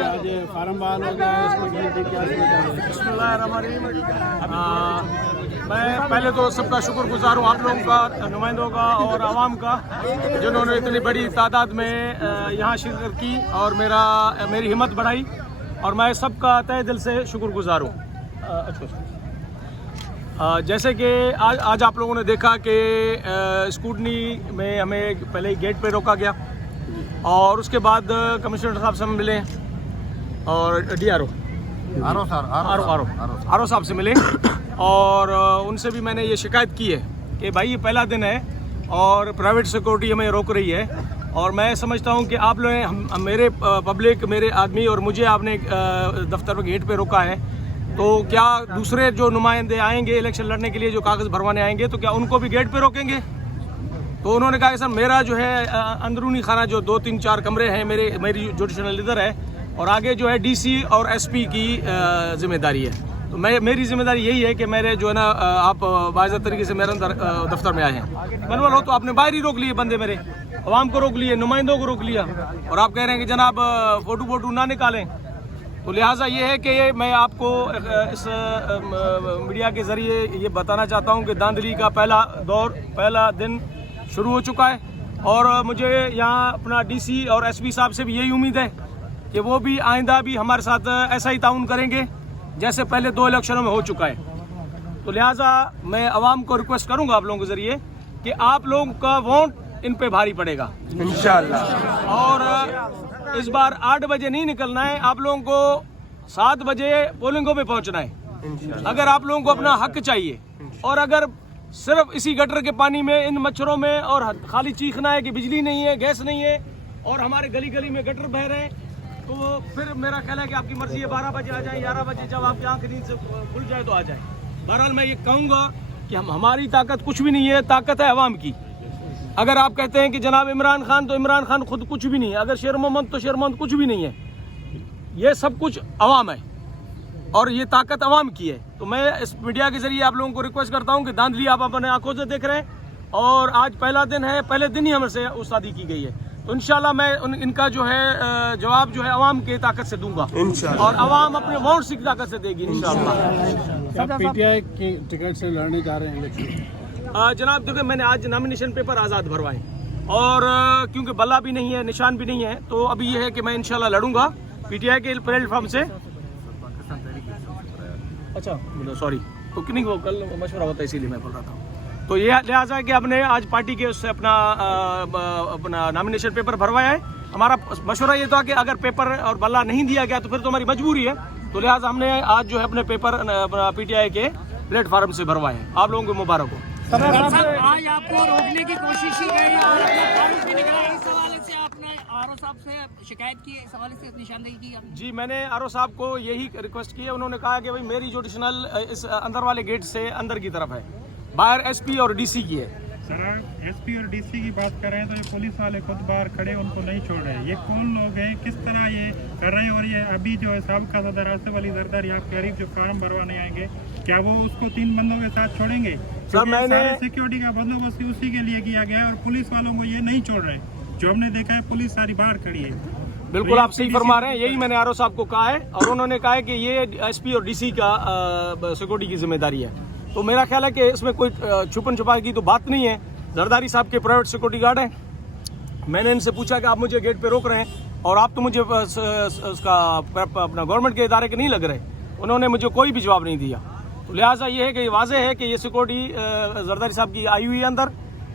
आज फार्म बहाल हो गया है, इसमें गिनती क्या मैं पहले तो सबका शुक्रगुजार हूँ, आप लोगों का, नुमाइंदों का और आवाम का, जिन्होंने इतनी बड़ी तादाद में यहाँ शिरकत की और मेरी हिम्मत बढ़ाई, और मैं सबका तहे दिल से शुक्रगुजार हूँ। जैसे कि आज आप लोगों ने देखा कि स्कूटनी में हमें पहले ही गेट पे रोका गया और उसके बाद कमिश्नर साहब से हम मिले और आर ओ साहब से मिले और उनसे भी मैंने ये शिकायत की है कि भाई ये पहला दिन है और प्राइवेट सिक्योरिटी हमें रोक रही है, और मैं समझता हूँ कि आप लोग मेरे पब्लिक, मेरे आदमी और मुझे आपने दफ्तर पर गेट पे रोका है, तो क्या दूसरे जो नुमाइंदे आएंगे इलेक्शन लड़ने के लिए, जो कागज़ भरवाने आएंगे, तो क्या उनको भी गेट पे रोकेंगे? तो उन्होंने कहा कि सर मेरा जो है अंदरूनी खाना जो 2-3-4 कमरे हैं, मेरी जुडिशनल लीडर है, और आगे जो है डीसी और एसपी की जिम्मेदारी है। तो मेरी जिम्मेदारी यही है कि मेरे जो है ना, आप बाइज़्ज़त तरीके से मेरे अंदर दफ्तर में आए हैं, मनवाल हो तो आपने बाहर ही रोक लिए, बंदे मेरे अवाम को रोक लिए, नुमाइंदों को रोक लिया, और आप कह रहे हैं कि जनाब फ़ोटो ना निकालें। तो लिहाजा ये है कि मैं आपको इस मीडिया के ज़रिए ये बताना चाहता हूँ कि धांधली का पहला दिन शुरू हो चुका है, और मुझे यहाँ अपना डीसी और एसपी साहब से भी यही उम्मीद है कि वो भी आइंदा भी हमारे साथ ऐसा ही ताउन करेंगे जैसे पहले 2 इलेक्शनों में हो चुका है। तो लिहाजा मैं आवाम को रिक्वेस्ट करूँगा आप लोगों के ज़रिए कि आप लोगों का वोट इन पे भारी पड़ेगा इंशाअल्लाह, और इस बार 8 बजे नहीं निकलना है, आप लोगों को 7 बजे पोलिंगों पे पहुंचना है। अगर आप लोगों को अपना हक चाहिए, और अगर सिर्फ इसी गटर के पानी में, इन मच्छरों में, और खाली चीखना है कि बिजली नहीं है, गैस नहीं है, और हमारे गली गली में गटर बह रहे हैं, तो फिर मेरा ख्याल है कि आपकी मर्जी है 12 बजे आ जाए, 11 बजे, जब आपकी आँख नींद से खुल जाए तो आ जाए। बहरहाल मैं ये कहूँगा कि हमारी ताकत कुछ भी नहीं है, ताकत है अवाम की। अगर आप कहते हैं कि जनाब इमरान खान, तो इमरान खान खुद कुछ भी नहीं है, अगर शेर मोहम्मद तो शेर मोहम्मद कुछ भी नहीं है, ये सब कुछ अवाम है और ये ताकत अवाम की है। तो मैं इस मीडिया के जरिए आप लोगों को रिक्वेस्ट करता हूँ कि धांधली आप अपने आंखों से देख रहे हैं, और आज पहला दिन है, पहले दिन ही हमसे उस्तादी की गई है, तो इंशाल्लाह मैं इनका जो है जवाब जो है अवाम की ताकत से दूंगा, और अवाम अपने वोट की ताकत से देगी इंशाल्लाह। पीटीआई की टिकट से लड़ने जा रहे हैं इलेक्शन? जनाब देखिए, मैंने आज नॉमिनेशन पेपर आज़ाद भरवाए, और क्योंकि बल्ला भी नहीं है, निशान भी नहीं है, तो अभी ये है कि मैं इंशाल्लाह लड़ूंगा पीटीआई के प्लेटफॉर्म से। अच्छा सॉरी, तो नहीं, वो कल मशवरा होता है इसीलिए मैं बोल रहा था। तो ये लिहाजा कि हमने आज पार्टी के उससे अपना नॉमिनेशन पेपर भरवाया है। हमारा मशवरा ये था कि अगर पेपर और बल्ला नहीं दिया गया तो फिर तो हमारी मजबूरी है, तो लिहाजा हमने आज जो है अपने पेपर पीटीआई के प्लेटफॉर्म से भरवाए हैं। आप लोगों को मुबारक हो। आज आपको रोकने की कोशिश की गई और भी निकला, इस हवाले से आपने आरओ साहब से शिकायत की, इस हवाले से निशानदेही की आपने? जी, मैंने आरओ साहब को यही रिक्वेस्ट की है। उन्होंने कहा कि भाई मेरी जुडिशनल इस अंदर वाले गेट से अंदर की तरफ है, बाहर एसपी और डीसी की है। सर एसपी और डीसी की बात कर रहे हैं तो ये पुलिस वाले खुद बाहर खड़े उनको नहीं छोड़ रहे हैं, ये कौन लोग हैं, किस तरह ये कर रहे हैं? और ये अभी जो है साबिक़ा सदर आसिफ अली जरदार यहाँ करीब जो फार्म भरवाने आएंगे, क्या वो उसको 3 बंदों के साथ छोड़ेंगे? सर मैंने सिक्योरिटी का बंदोबस्त उसी के लिए किया गया है और पुलिस वालों को ये नहीं छोड़ रहे, जो हमने देखा है पुलिस सारी बाहर खड़ी है। बिल्कुल आप सही फरमा रहे हैं, यही मैंने आरओ साहब को कहा है, और उन्होंने कहा है कि ये एसपी और डीसी का सिक्योरिटी की जिम्मेदारी है। तो मेरा ख्याल है कि इसमें कोई छुपन छुपा की तो बात नहीं है। जरदारी साहब के प्राइवेट सिक्योरिटी गार्ड हैं। मैंने इनसे पूछा कि आप मुझे गेट पे रोक रहे हैं और आप तो मुझे उसका अपना गवर्नमेंट के इदारे के नहीं लग रहे, उन्होंने मुझे कोई भी जवाब नहीं दिया। तो लिहाजा ये है कि ये वाज़ेह है कि ये सिक्योरिटी जरदारी साहब की आई हुई है अंदर,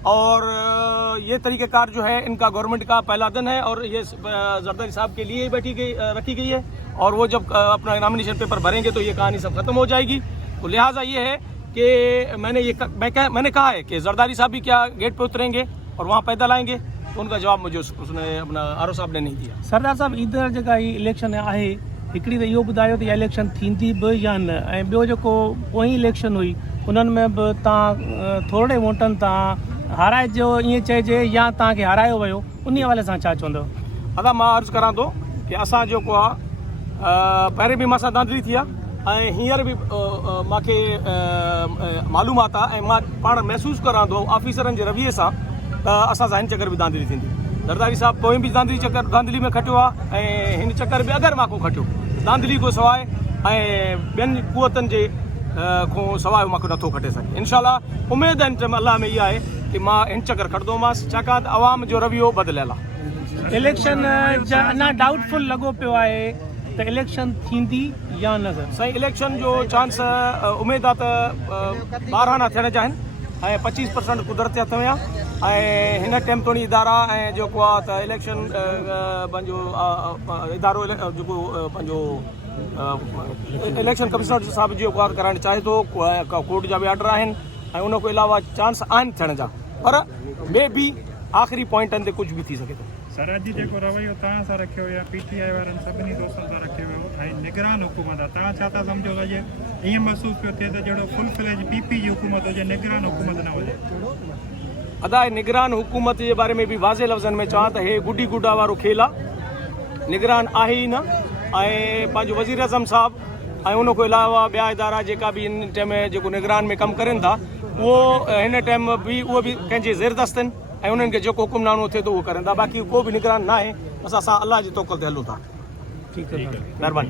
और ये तरीक़ेकार जो है इनका गवर्नमेंट का पहला दिन है, और ये जरदारी साहब के लिए ही रखी गई है, और वो जब अपना नॉमिनेशन पेपर भरेंगे तो ये कहानी सब खत्म हो जाएगी। तो लिहाजा ये है कि मैंने कहा है कि जरदारी साहब भी क्या गेट पे उतरेंगे और वहाँ पैदल आएंगे, तो उनका जवाब मुझे उसने अपना आरओ साहब ने नहीं दिया। सरदार साहब, ईदर जेका इलेक्शन आहे, हिकिड़ी त इहो ॿुधायो त इहा इलेक्शन थींदी बि या न, ऐं ॿियो जेको पोइ इलेक्शन हुई उन्हनि में बि तव्हां थोरे वोटनि तां हाराइजो ईअं चइजे, या तव्हांखे हारायो वियो, उन हवाले सां छा चवंदव? दादा मां अर्ज़ु करां थो कि असां जेको आहे पहिरें बि मां सां धांधली थी आहे, ऐं हींअर बि मूंखे मालूमात आहे, ऐं मां पाण महसूसु करां थो ऑफिसरनि जे रवैये सां त असां सां हिन चकर बि धांधली थींदी। ज़रदारी साहब पोइ बि धांधली में खटियो आहे ऐं हिन चकर बि अगरि मां को खटियो धांधली को सवाइ ऐं ॿियनि कुवतनि जे खां सवाइ मां नथो खटे सघे। इंशाल्लाह उमेद हिन टाइम अलाह में इहा आहे कि मां हिन चकर खटंदोमांसि छाकाणि त आवाम जो रवैयो बदिलियल आहे। इलेक्शन जा अञा डाउटफुल लॻो पियो आहे त इलेक्शन थींदी या न सर? साईं इलेक्शन जो चांस उमेद आहे त 12 न थियण जा आहिनि ऐं 25% कुदरती हथ में आहे ऐं हिन टाइम तोणी इदारा ऐं जेको आहे त इलेक्शन पंहिंजो इदारो जेको पंहिंजो इलेक्शन कमिश्नर साहिब जेको आहे कराइणु चाहे थो कोर्ट जा बि ऑर्डर आहिनि ऐं उन खां अलावा चांस आहिनि थियण जा पर मे बी आख़िरी पॉइंटनि ते कुझु बि थी सघे थो। सर अॼु जेको रवैयो तव्हां सां रखियो या PTI वारनि सभिनी दोस्तनि सां रखियो वियो ऐं निगरान हुकूमत आहे तव्हां छा था सम्झो अॼु ईअं महसूसु पियो थिए त जहिड़ो फुल फ्लेज PP जी हुकूमत हुजे निगरान हुकूमत न हुजे? अदा निगरान हुकूमत जे बारे में बि वाज़े लफ़्ज़नि में चवां त हे गुडी गुडा वारो खेल आहे। निगरान आहे ई न ऐं पंहिंजो वज़ीर आज़म साहब ऐं उन खां अलावा ॿिया इदारा जेका बि हिन टाइम जेको निगरान में कमु करनि था उहो हिन टाइम बि उहो बि कंहिंजे ज़ेरदस्त आहिनि ऐं उन्हनि खे जेको हुकुमनामो थिए थो उहो करनि था। बाक़ी को बि निगरान न आहे, बसि असां अलाह जे तौकल ते हलूं था। ठीकु आहे, महिरबानी।